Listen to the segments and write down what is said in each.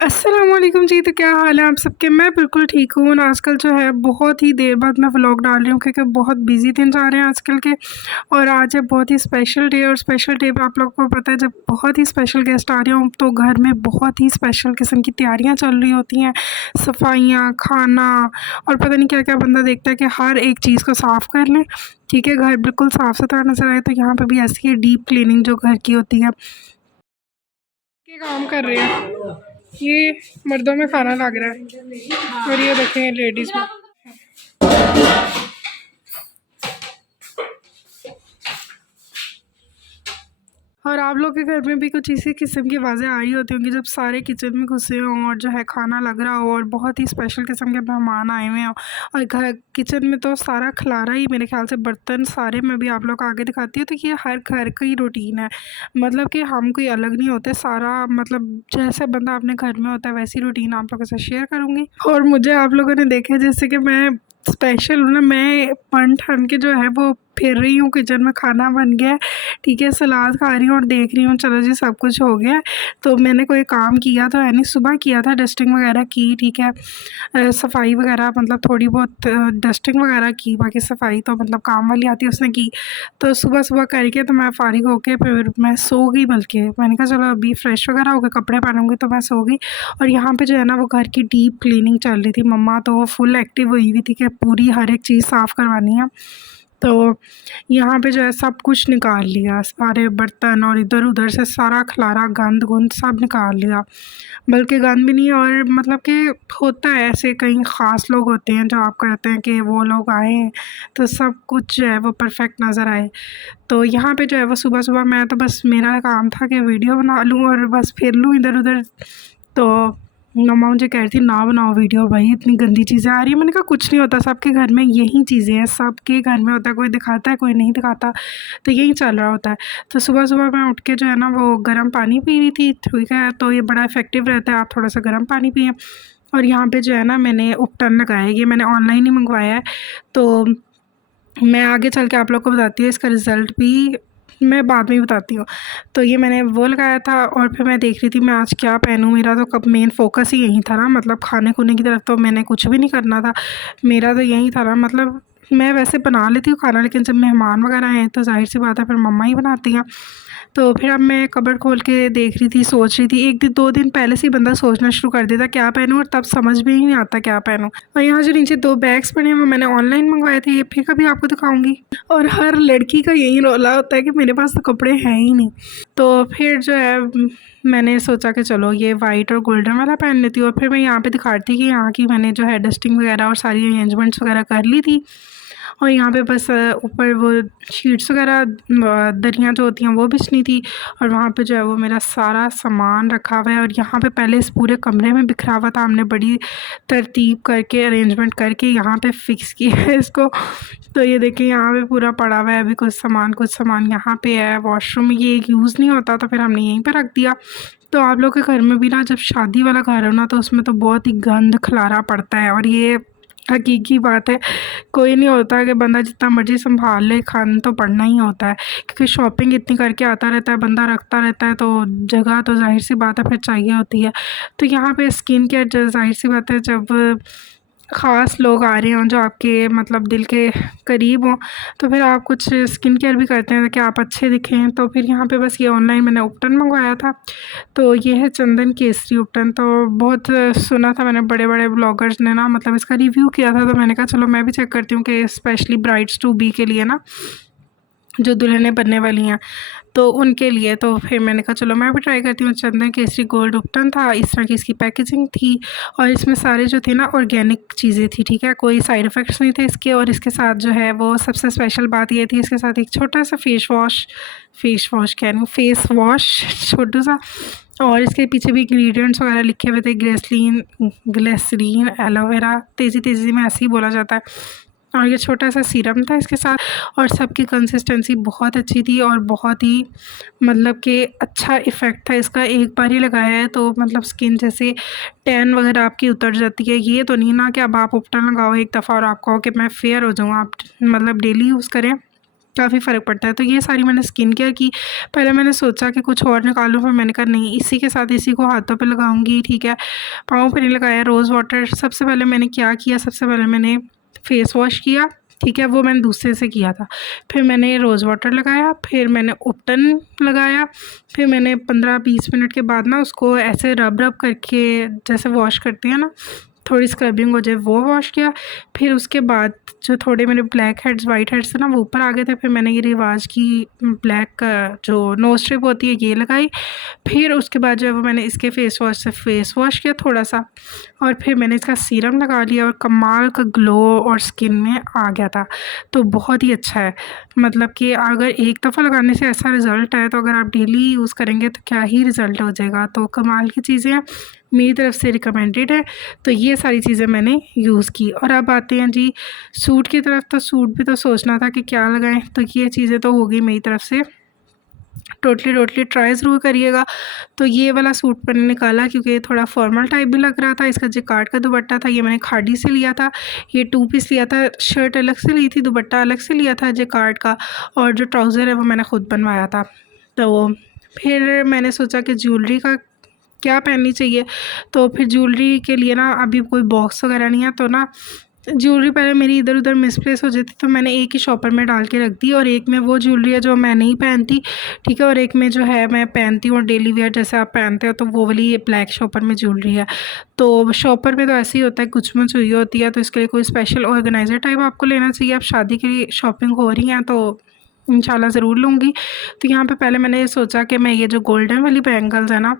अस्सलामुअलैकुम जी। तो क्या हाल है आप सबके? मैं बिल्कुल ठीक हूँ। और आजकल जो है बहुत ही देर बाद मैं व्लॉग डाल रही हूँ क्योंकि बहुत बिजी दिन जा रहे हैं आजकल के। और आज है बहुत ही स्पेशल डे, और स्पेशल डे पे आप लोग को पता है जब बहुत ही स्पेशल गेस्ट आ रहे हों तो घर में बहुत ही स्पेशल किस्म की तैयारियाँ चल रही होती हैं, सफाइयाँ, खाना, और पता नहीं क्या क्या। बंदा देखता है कि हर एक चीज़ को साफ़ कर लें, ठीक है, घर बिल्कुल साफ़ सुथरा नजर आए। तो यहाँ पे भी ऐसी है डीप क्लीनिंग जो घर की होती है। ये काम कर रहे हैं, ये मर्दों में खाना लग रहा है और ये देखें लेडीज़ में। और आप लोग के घर में भी कुछ इसी किस्म की आवाज़ें आ रही होती होंगी जब सारे किचन में घुसे हों और जो है खाना लग रहा हो और बहुत ही स्पेशल किस्म के मेहमान आए हुए हों। और घर किचन में तो सारा खलारा ही, मेरे ख्याल से बर्तन सारे मैं भी आप लोग को आगे दिखाती हूँ। तो ये हर घर का ही रूटीन है, मतलब कि हम कोई अलग नहीं होते, सारा मतलब जैसे बंदा अपने घर में होता है वैसी रूटीन आप लोगों से शेयर करूँगी। और मुझे आप लोगों ने देखा जैसे कि मैं स्पेशल हूँ ना, मैं बन ठन के जो है वो फिर रही हूँ किचन में, खाना बन गया है, ठीक है, सलाद खा रही हूँ और देख रही हूँ चलो जी सब कुछ हो गया है। तो मैंने कोई काम किया तो है नहीं, सुबह किया था, डस्टिंग वगैरह की, ठीक है, सफाई वगैरह मतलब थोड़ी बहुत डस्टिंग वगैरह की, बाकी सफाई तो मतलब काम वाली आती है उसने की। तो सुबह सुबह करके तो मैं फ़ारिग होके फिर मैं सो गई, बल्कि मैंने कहा चलो अभी फ्रेश वगैरह होकर कपड़े पहनूंगी, तो मैं सो गई। और यहाँ पे जो है ना वो घर की डीप क्लीनिंग चल रही थी, मम्मा तो फुल एक्टिव हुई हुई थी कि पूरी हर एक चीज़ साफ़ करवानी है। तो यहाँ पे जो है सब कुछ निकाल लिया, सारे बर्तन और इधर उधर से सारा खलारा गंद गुंद सब निकाल लिया। बल्कि गंद भी नहीं, और मतलब कि होता है ऐसे, कई ख़ास लोग होते हैं जो आप कहते हैं कि वो लोग आए तो सब कुछ जो है वो परफेक्ट नज़र आए। तो यहाँ पे जो है वो सुबह सुबह मैं तो बस, मेरा काम था कि वीडियो बना लूँ और बस फिर लूँ इधर उधर। तो मम्मा मुझे कह रही थी ना बनाओ वीडियो भाई, इतनी गंदी चीज़ें आ रही है। मैंने कहा कुछ नहीं होता, सबके घर में यही चीज़ें हैं, सबके घर में होता है, कोई दिखाता है कोई नहीं दिखाता, तो यही चल रहा होता है। तो सुबह सुबह मैं उठ के जो है ना वो गर्म पानी पी रही थी, ठीक है, तो ये बड़ा इफ़ेक्टिव रहता है, आप थोड़ा सा गर्म पानी पिए। और यहाँ पे जो है ना मैंने उपटन लगाया है, ये मैंने ऑनलाइन ही मंगवाया है। तो मैं आगे चल के आप लोग को बताती हूँ, इसका रिज़ल्ट भी मैं बाद में ही बताती हूँ। तो ये मैंने वो लगाया था और फिर मैं देख रही थी मैं आज क्या पहनूँ। मेरा तो कब मेन फ़ोकस ही यही था ना, मतलब खाने खूने की तरफ तो मैंने कुछ भी नहीं करना था, मेरा तो यही था ना। मतलब मैं वैसे बना लेती हूँ खाना, लेकिन जब मेहमान वगैरह हैं तो ज़ाहिर सी बात है फिर मम्मा ही बनाती हैं। तो फिर अब मैं कबर्ड खोल के देख रही थी, सोच रही थी, एक दिन दो दिन पहले से ही बंदा सोचना शुरू कर देता क्या पहनूँ, और तब समझ भी नहीं आता क्या पहनूँ। और यहाँ जो नीचे दो बैग्स पड़े हैं वो मैंने ऑनलाइन मंगवाए थे, ये फिर कभी आपको दिखाऊंगी। और हर लड़की का यही रोला होता है कि मेरे पास तो कपड़े हैं ही नहीं। तो फिर जो है मैंने सोचा कि चलो ये वाइट और गोल्डन वाला पहन लेती हूँ। और फिर मैं यहाँ पे दिखाती कि यहाँ की मैंने जो है डस्टिंग वगैरह और सारी अरेंजमेंट्स वगैरह कर ली थी। और यहाँ पे बस ऊपर वो शीट्स वगैरह दरियाँ जो होती हैं वो बिछनी थी। और वहाँ पे जो है वो मेरा सारा सामान रखा हुआ है, और यहाँ पे पहले इस पूरे कमरे में बिखरा हुआ था, हमने बड़ी तरतीब करके अरेंजमेंट करके यहाँ पे फ़िक्स किया है इसको। तो ये देखिए यहाँ पे पूरा पड़ा हुआ है, अभी कुछ सामान यहाँ पे है। वॉशरूम ये यूज़ नहीं होता तो फिर हमने यहीं पे रख दिया। तो आप लोग के घर में भी ना जब शादी वाला घर हो ना तो उसमें तो बहुत ही गंद खलारा पड़ता है, और ये हकीकी बात है। कोई नहीं होता कि बंदा जितना मर्ज़ी संभाल ले, खाना तो पड़ना ही होता है, क्योंकि शॉपिंग इतनी करके आता रहता है बंदा, रखता रहता है, तो जगह तो ज़ाहिर सी बात है फिर चाहिए होती है। तो यहाँ पे स्किन केयर ज़ाहिर सी बात है, जब ख़ास लोग आ रहे हों जो आपके मतलब दिल के करीब हों तो फिर आप कुछ स्किन केयर भी करते हैं ताकि आप अच्छे दिखें। तो फिर यहाँ पे बस ये ऑनलाइन मैंने उपटन मंगवाया था। तो ये है चंदन केसरी उपटन। तो बहुत सुना था मैंने, बड़े बड़े ब्लॉगर्स ने ना मतलब इसका रिव्यू किया था, तो मैंने कहा चलो मैं भी चेक करती हूँ कि स्पेशली ब्राइड्स टू बी के लिए ना, जो दुल्हनें बनने वाली हैं तो उनके लिए। तो फिर मैंने कहा चलो मैं भी ट्राई करती हूँ। चंदन केसरी गोल्ड उपटन था, इस तरह की इसकी पैकेजिंग थी, और इसमें सारे जो थे ना ऑर्गेनिक चीज़ें थी, ठीक है, कोई साइड इफ़ेक्ट्स नहीं थे इसके। और इसके साथ जो है वो सबसे स्पेशल बात ये थी, इसके साथ एक छोटा सा फेस वॉश कह रही हूँ, फेस वॉश छोटू सा। और इसके पीछे भी इंग्रेडिएंट्स वगैरह लिखे हुए थे, ग्लिसरीन एलोवेरा, तेज़ी तेज़ी में ऐसे ही बोला जाता है। और ये छोटा सा सीरम था इसके साथ, और सबकी कंसिस्टेंसी बहुत अच्छी थी और बहुत ही मतलब कि अच्छा इफ़ेक्ट था इसका। एक बार ही लगाया है तो मतलब स्किन जैसे टैन वगैरह आपकी उतर जाती है। ये तो नहीं ना कि अब आप उपटन लगाओ एक दफ़ा और आप कहो कि मैं फेयर हो जाऊँ, आप मतलब डेली यूज़ करें काफ़ी फ़र्क पड़ता है। तो ये सारी मैंने स्किन केयर की। पहले मैंने सोचा कि कुछ और निकालूँ, फिर मैंने कहा नहीं, इसी के साथ इसी को हाथों पे लगाऊंगी, ठीक है। पाँव पे नहीं लगाया। रोज़ वाटर सबसे पहले मैंने क्या किया, सबसे पहले मैंने फ़ेस वॉश किया, ठीक है, वो मैंने दूसरे से किया था। फिर मैंने रोज़ वाटर लगाया, फिर मैंने उपटन लगाया, फिर मैंने 15-20 मिनट के बाद ना उसको ऐसे रब रब करके जैसे वॉश करते हैं ना, थोड़ी स्क्रबिंग हो जाए, वो वॉश किया। फिर उसके बाद जो थोड़े मेरे ब्लैक हेड्स वाइट हेड्स थे ना, वो ऊपर आ गए थे। फिर मैंने ये रिवाज की ब्लैक जो नोज स्ट्रिप होती है ये लगाई। फिर उसके बाद जो है वो मैंने इसके फेस वॉश से फेस वॉश किया थोड़ा सा, और फिर मैंने इसका सीरम लगा लिया और कमाल का ग्लो और स्किन में आ गया था। तो बहुत ही अच्छा है, मतलब कि अगर एक दफ़ा लगाने से ऐसा रिज़ल्ट आए तो अगर आप डेली यूज़ करेंगे तो क्या ही रिज़ल्ट हो जाएगा। तो कमाल की चीज़ें हैं, मेरी तरफ से रिकमेंडेड है। तो ये सारी चीज़ें मैंने यूज़ की। और अब आते हैं जी सूट की तरफ। तो सूट भी तो सोचना था कि क्या लगाएं, तो ये चीज़ें तो हो गई मेरी तरफ से। टोटली ट्राई ज़रूर करिएगा। तो ये वाला सूट मैंने निकाला क्योंकि ये थोड़ा फॉर्मल टाइप भी लग रहा था। इसका जिकार्ड का दुपट्टा था, ये मैंने खादी से लिया था। ये 2 पीस लिया था, शर्ट अलग से ली थी, दुपट्टा अलग से लिया था जिकार्ड का, और जो ट्राउज़र है वो मैंने ख़ुद बनवाया था। तो फिर मैंने सोचा कि ज्वेलरी का क्या पहननी चाहिए। तो फिर ज्वेलरी के लिए ना अभी कोई बॉक्स वगैरह नहीं है, तो ना ज्वेलरी पहले मेरी इधर उधर मिसप्लेस हो जाती, तो मैंने एक ही शॉपर में डाल के रख दी। और एक में वो ज्वेलरी है जो मैं नहीं पहनती, ठीक है, और एक में जो है मैं पहनती हूँ डेली वेयर जैसे आप पहनते हो, तो वो वाली ब्लैक शॉपर में ज्वेलरी है। तो शॉपर में तो ऐसे ही होता है, कुछ में चाहिए होती है, तो इसके लिए कोई स्पेशल ऑर्गेनाइज़र टाइप आपको लेना चाहिए। आप शादी के लिए शॉपिंग हो रही हैं तो इंशाल्लाह ज़रूर लूँगी। तो यहाँ पे पहले मैंने सोचा कि मैं ये जो गोल्डन वाली बैंगल्स है ना,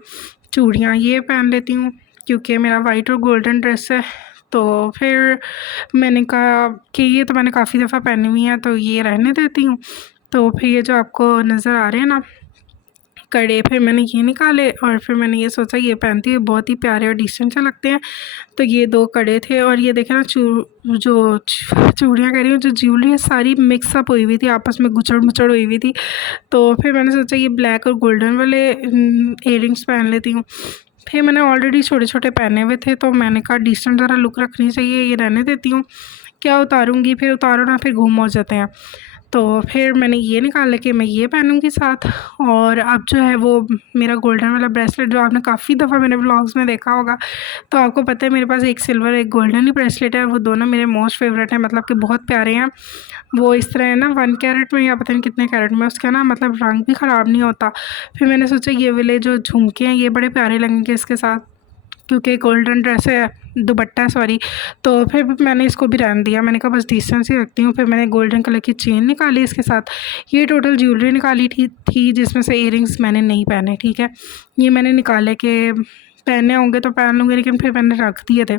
चूड़ियाँ, ये पहन लेती हूँ क्योंकि मेरा वाइट और गोल्डन ड्रेस है। तो फिर मैंने कहा कि ये तो मैंने काफ़ी दफ़ा पहनी हुई है, तो ये रहने देती हूँ। तो फिर ये जो आपको नज़र आ रहे हैं ना कड़े, फिर मैंने ये निकाले और फिर मैंने ये सोचा ये पहनती है, बहुत ही प्यारे और डिसेंट से लगते हैं। तो ये 2 कड़े थे, और ये देखें ना चूड़ियाँ कह रही हूँ, जो ज्वेलरी है सारी मिक्सअप हुई हुई थी, आपस में गुचड़-मुचड़ हुई हुई थी। तो फिर मैंने सोचा ये ब्लैक और गोल्डन वाले इयररिंग्स पहन लेती हूँ। फिर मैंने ऑलरेडी छोटे-छोटे पहने हुए थे, तो मैंने कहा डिसेंट ज़रा लुक रखनी चाहिए, ये रहने देती हूँ। क्या उतारूँगी, फिर उतारो ना फिर गुम हो जाते हैं। तो फिर मैंने ये निकाला कि मैं ये पहनूँगी साथ। और अब जो है वो मेरा गोल्डन वाला ब्रेसलेट जो आपने काफ़ी दफ़ा मेरे व्लॉग्स में देखा होगा, तो आपको पता है मेरे पास एक सिल्वर एक गोल्डन ही ब्रेसलेट है, और वो दोनों मेरे मोस्ट फेवरेट हैं, मतलब कि बहुत प्यारे हैं। वो इस तरह है ना 1 कैरेट में या पता नहीं कितने कैरेट में, उसका ना मतलब रंग भी ख़राब नहीं होता। फिर मैंने सोचा ये वाले जो झुमके हैं ये बड़े प्यारे लगेंगे इसके साथ, क्योंकि गोल्डन ड्रेस है, दुपट्टा है सॉरी। तो फिर मैंने इसको भी रहने दिया, मैंने कहा बस डिसेंसी रखती हूँ। फिर मैंने गोल्डन कलर की चेन निकाली इसके साथ। ये टोटल ज्वेलरी निकाली थी जिसमें से इयररिंग्स मैंने नहीं पहने, ठीक है। ये मैंने निकाले कि पहनने होंगे तो पहन लूँगी, लेकिन फिर मैंने रख दिए थे।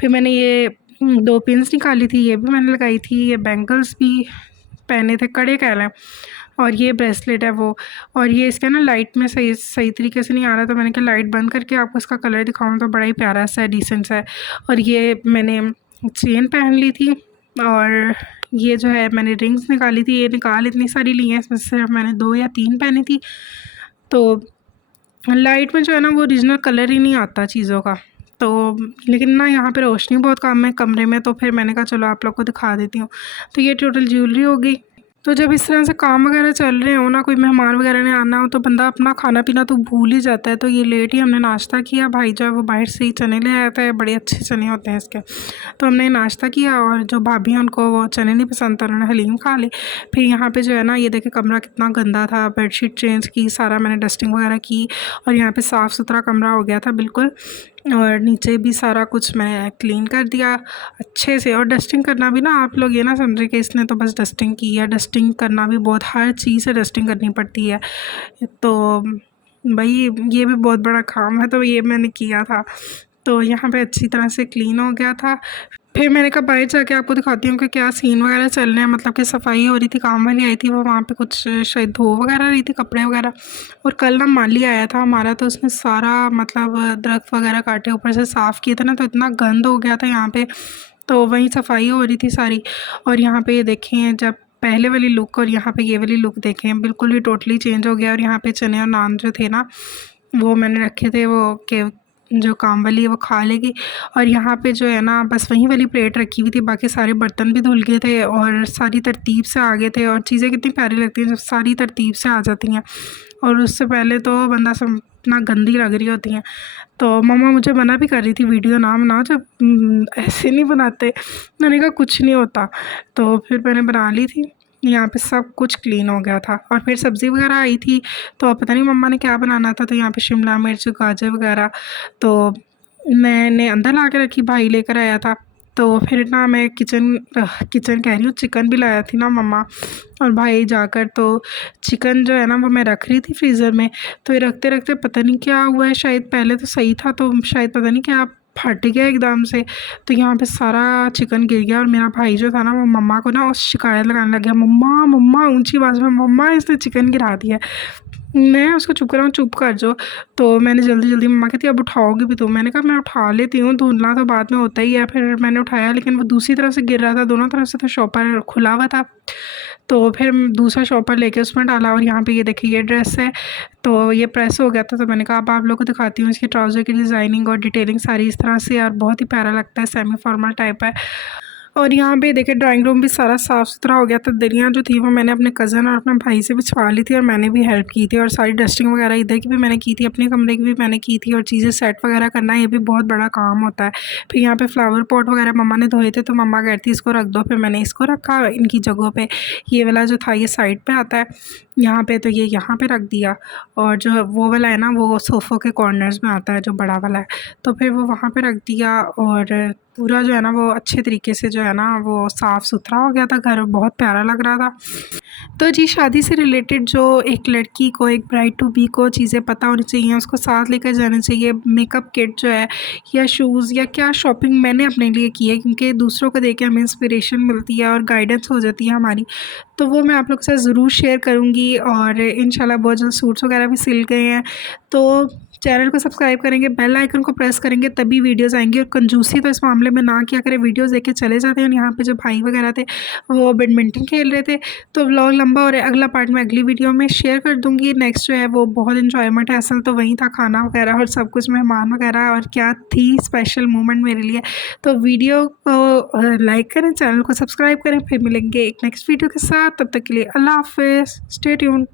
फिर मैंने ये 2 पिन्स निकाली थी, ये भी मैंने लगाई थी। ये बैंगल्स भी पहने थे, कड़े कह लें, और ये ब्रेसलेट है वो। और ये इसका ना लाइट में सही तरीके से नहीं आ रहा, तो मैंने कहा लाइट बंद करके आपको इसका कलर दिखाऊं, तो बड़ा ही प्यारा सा है, डिसेंट सा है। और ये मैंने चेन पहन ली थी, और ये जो है मैंने रिंग्स निकाली थी। ये निकाल इतनी सारी ली हैं, इसमें सिर्फ मैंने 2 या 3 पहनी थी। तो लाइट में जो है ना वो ओरिजिनल कलर ही नहीं आता चीज़ों का। तो लेकिन ना यहाँ पे रोशनी बहुत कम है कमरे में, तो फिर मैंने कहा चलो आप लोग को दिखा देती हूँ। तो ये टोटल ज्वेलरी हो गई। तो जब इस तरह से काम वगैरह चल रहे हो ना, कोई मेहमान वगैरह ने आना हो, तो बंदा अपना खाना पीना तो भूल ही जाता है। तो ये लेट ही हमने नाश्ता किया। भाई जो है वो बाहर से ही चने ले आया था, बड़े अच्छे चने होते हैं इसके। तो हमने नाश्ता किया, और जो भाभी हैं उनको वो चने नहीं पसंद, तो उन्होंने हलीम खा ली। फिर यहाँ पे जो है ना ये देखे कमरा कितना गंदा था, बेडशीट चेंज की, सारा मैंने डस्टिंग वगैरह की, और यहाँ पे साफ़ सुथरा कमरा हो गया था बिल्कुल। और नीचे भी सारा कुछ मैं क्लीन कर दिया अच्छे से। और डस्टिंग करना भी ना, आप लोग ये ना समझे कि इसने तो बस डस्टिंग की है, डस्टिंग करना भी बहुत, हर चीज़ से डस्टिंग करनी पड़ती है। तो भाई ये भी बहुत बड़ा काम है, तो ये मैंने किया था। तो यहाँ पे अच्छी तरह से क्लीन हो गया था। फिर मैंने कहा बाहर जाके आपको दिखाती हूँ कि क्या सीन वगैरह चल रहे हैं, मतलब कि सफाई हो रही थी, काम वाली आई थी, वो वहाँ पे कुछ शायद धो वगैरह रही थी कपड़े वगैरह। और कल ना माली आया था हमारा, तो उसने सारा मतलब दरख्त वगैरह काटे ऊपर से साफ़ किए थे ना, तो इतना गंद हो गया था यहाँ पे। तो वहीं सफाई हो रही थी सारी। और यहाँ पे ये देखें, जब पहले वाली लुक और यहाँ पे ये वाली लुक देखें, बिल्कुल ही टोटली चेंज हो गया। और यहाँ पे चने और नान जो थे ना वो मैंने रखे थे, वो के जो काम वाली है वो खा लेगी। और यहाँ पे जो है ना बस वहीं वाली प्लेट रखी हुई थी, बाकी सारे बर्तन भी धुल गए थे और सारी तरतीब से आ गए थे। और चीज़ें कितनी प्यारी लगती हैं जब सारी तरतीब से आ जाती हैं, और उससे पहले तो बंदा सब इतना गंदी लग रही होती हैं। तो मम्मा मुझे मना भी कर रही थी वीडियो ना बनाओ, जब ऐसे नहीं बनाते। मैंने कहा कुछ नहीं होता, तो फिर मैंने बना ली थी। यहाँ पे सब कुछ क्लीन हो गया था। और फिर सब्ज़ी वगैरह आई थी, तो अब पता नहीं मम्मा ने क्या बनाना था, तो यहाँ पे शिमला मिर्च, गाजर वगैरह तो मैंने अंदर ला के रखी, भाई लेकर आया था। तो फिर ना मैं किचन कह रही हूँ, चिकन भी लाया थी ना मम्मा और भाई जाकर, तो चिकन जो है ना वो मैं रख रही थी फ्रीज़र में। तो ये रखते रखते पता नहीं क्या हुआ है, शायद पहले तो सही था, तो शायद पता नहीं क्या फट गया एकदम से। तो यहाँ पे सारा चिकन गिर गया और मेरा भाई जो था ना वो मम्मा को ना उस शिकायत लगाने लग गया, मम्मा मम्मा ऊंची आवाज़ में, मम्मा इसने चिकन गिरा दिया। मैं उसको चुप कराऊँ, चुप कर जो। तो मैंने जल्दी जल्दी मम्मा कहती अब उठाओगी भी तो, मैंने कहा मैं उठा लेती हूँ, धुलना तो बाद में होता ही है। फिर मैंने उठाया, लेकिन वो दूसरी तरफ से गिर रहा था, दोनों तरफ से तो शॉपर खुला हुआ था। तो फिर दूसरा शॉपर लेके उसमें डाला। और यहाँ पे ये देखिए ये ड्रेस है, तो ये प्रेस हो गया था। तो मैंने कहा अब आप लोगों को दिखाती हूँ इसके ट्राउज़र की डिज़ाइनिंग और डिटेलिंग सारी इस तरह से, और बहुत ही प्यारा लगता है, सेमी फॉर्मल टाइप है। और यहाँ पे देखिए ड्राइंग रूम भी सारा साफ़ सुथरा हो गया था। दरियाँ जो थी वो मैंने अपने कज़न और अपने भाई से बिछवा ली थी, और मैंने भी हेल्प की थी। और सारी डस्टिंग वगैरह इधर की भी मैंने की थी, अपने कमरे की भी मैंने की थी। और चीज़ें सेट वगैरह करना ये भी बहुत बड़ा काम होता है। फिर यहाँ पे फ्लावर पॉट वगैरह मम्मा ने धोए थे, तो मम्मा कहती इसको रख दो, फिर मैंने इसको रखा इनकी जगहों पर। ये वाला जो था ये साइड पर आता है यहाँ पे, तो ये यहाँ पे रख दिया। और जो वो वाला है ना वो सोफ़ों के कॉर्नर्स में आता है, जो बड़ा वाला है, तो फिर वो वहाँ पे रख दिया। और पूरा जो है ना वो अच्छे तरीके से जो है ना वो साफ़ सुथरा हो गया था, घर बहुत प्यारा लग रहा था। तो जी शादी से रिलेटेड जो एक लड़की को, एक ब्राइड टू बी को चीज़ें पता होनी चाहिए, उसको साथ लेकर जाना चाहिए। मेकअप किट जो है या शूज़ या क्या शॉपिंग मैंने अपने लिए की है, क्योंकि दूसरों को देख के हमें इंस्पिरेशन मिलती है और गाइडेंस हो जाती है हमारी। तो वो मैं आप लोग के साथ ज़रूर शेयर करूँगी। और इंशाल्लाह बहुत जल्द सूट्स वगैरह भी सिल गए हैं, तो चैनल को सब्सक्राइब करेंगे, बेल आइकन को प्रेस करेंगे, तभी वीडियोस आएंगी। और कंजूसी तो इस मामले में ना किया करें, वीडियोस देख के चले जाते हैं। यहाँ पे जो भाई वगैरह थे वो बैडमिंटन खेल रहे थे, तो व्लॉग लंबा हो रहा है, अगला पार्ट मैं अगली वीडियो में शेयर कर दूँगी। नेक्स्ट जो है वो बहुत इन्जॉयमेंट है, असल तो वहीं था, खाना वगैरह और सब कुछ, मेहमान वगैरह, और क्या थी स्पेशल मोमेंट मेरे लिए। तो वीडियो को लाइक करें, चैनल को सब्सक्राइब करें, फिर मिलेंगे एक नेक्स्ट वीडियो के साथ। तब तक के लिए अल्लाह हाफिज़, स्टे ट्यून्ड।